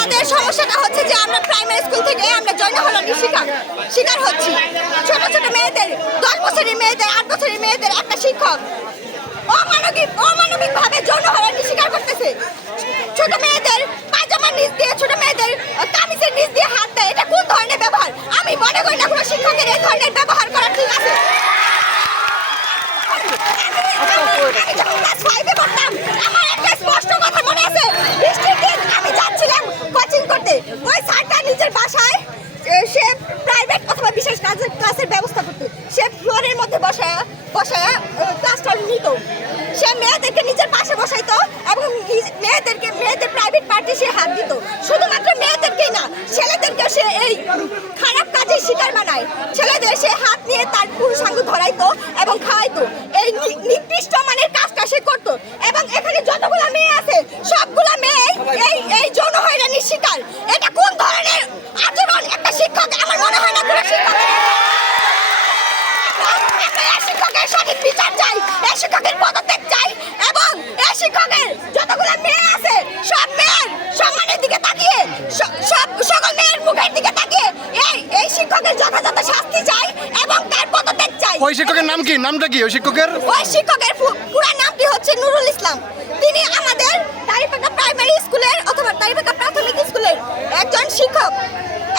আমাদের সমস্যাটা হচ্ছে যে আমরা প্রাইমারি স্কুল থেকে আমরা যৌনহয়রানির শিকার হচ্ছি। ছোট ছোট মেয়েদের 10 বছরের মেয়েদের 8 বছরের মেয়েদের একটা শিক্ষক অমানবিকভাবে যৌনহয়রানির শিকার করতেছে। ছোট মেয়েদের পায়জামার নিচ দিয়ে, ছোট মেয়েদের কামিজের নিচ দিয়ে হাত দেয়। এটা কোন ধরনের ব্যবহার? আমি মনে করি না কোনো শিক্ষকের এই ধরনের ব্যবহার করা ঠিক আছে। আমি যখন ক্লাস 5-এ পড়তাম, আমার একটা স্পষ্ট কথা মনে আছে। বৃষ্টির দিন আমি যাচ্ছিলাম কোচিং করতে। ওই স্যারটা নিজের বাসায় সে প্রাইভেট অথবা বিশেষ ক্লাসের ব্যবস্থা করতে। সে ফ্লোরের মধ্যে বসায় ক্লাসটা নিত। সে মেয়েদেরকে নিজের পাশে বসাইতো এবং মেয়েদের প্রাইভেট পার্টি সে হাত দিত। শুধুমাত্র মেয়েদেরকেই না, ছেলেদেরকে সে এই খারাপ কাজের শিকার বানায়। ছেলেদের সে হাত নিয়ে তার পুরুষাঙ্গ ধরাইতো এবং খাওয়াইতো। এই নিকৃষ্ট মানের কাজটা সে করতো। এবং এখানে যতগুলো মেয়ে আছে সবগুলো মেয়ে এই যৌন হয়রানির শিকার। এটা কোন ধরনের আচরণ একটা শিক্ষক? আমার মনে হয় না কোনো শিক্ষকের সঠিক বিচার চাই, এই শিক্ষকের পদত্যাগ চাই এবং এই শিক্ষকের যতগুলো মেয়ে আছে সব মেয়ের সম্মানের দিকে তাকিয়ে, সকল মেয়ের মুখের দিকে তাকিয়ে এই শিক্ষকের যথাযথ শাস্তি চাই এবং তার পদত্যাগ চাই। ওই শিক্ষকের নাম কি? নামটা কি ওই শিক্ষকের? ওই শিক্ষকের পুরো নামটি হচ্ছে নুরুল ইসলাম। তিনি আমাদের দাঁড়িপাকা প্রাইমারি স্কুলের অথবা দাঁড়িপাকা প্রাথমিক স্কুলের একজন শিক্ষক।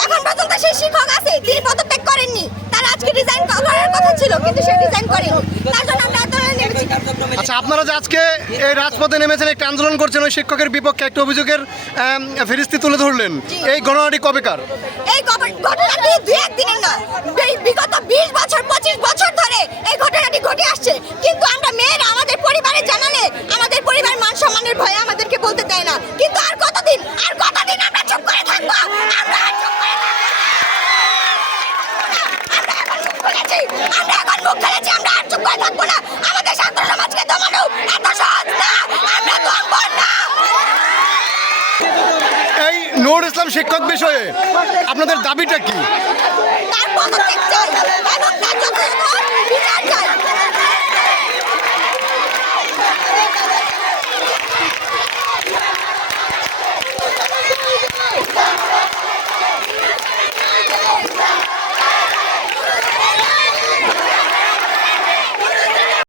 এখন পর্যন্ত সেই শিক্ষক আছে, তিনি পদত্যাগ করেননি। তার আজকে রিজাইন করার কথা ছিল, কিন্তু সে রিজাইন করেনি। তার জন্য আমরা আন্দোলনে নেমেছি। আচ্ছা, আপনারা যে আজকে এই রাজপথে নেমেছেন, একটা আন্দোলন করছেন ওই শিক্ষকের বিপক্ষে, একটা অভিযোগের ফিরিস্তি তুলে ধরলেন, এই ঘটনাটি কবেকার? এই ঘটনাটি 2-1 দিনের না, বিগত 20 বছর 25 বছর ধরে এই ঘটনাটি ঘটে আসছে। কিন্তু আমরা মেয়েরা আমাদের পরিবারে জানালে আমাদের পরিবার মান সম্মানের ভয়ে আমাদেরকে বলতে দেয় না। কিন্তু আর কতদিন আমরা চুপ করে থাকবো? আমরা আর চুপ করে থাকবো না। আমরা এখন মুখ খুলেছি, আমরা এখন মুখ খুলেছি, আমরা আর চুপ করে থাকবো না। আমাদের ছাত্র সমাজকে দমানো এত সহজ না, আমরা দমবো না। এই নুরুল ইসলাম শিক্ষক বিষয়ে আপনাদের দাবিটা কি? তার পদত্যাগ চাই এবং তার যথাযথ বিচার চাই।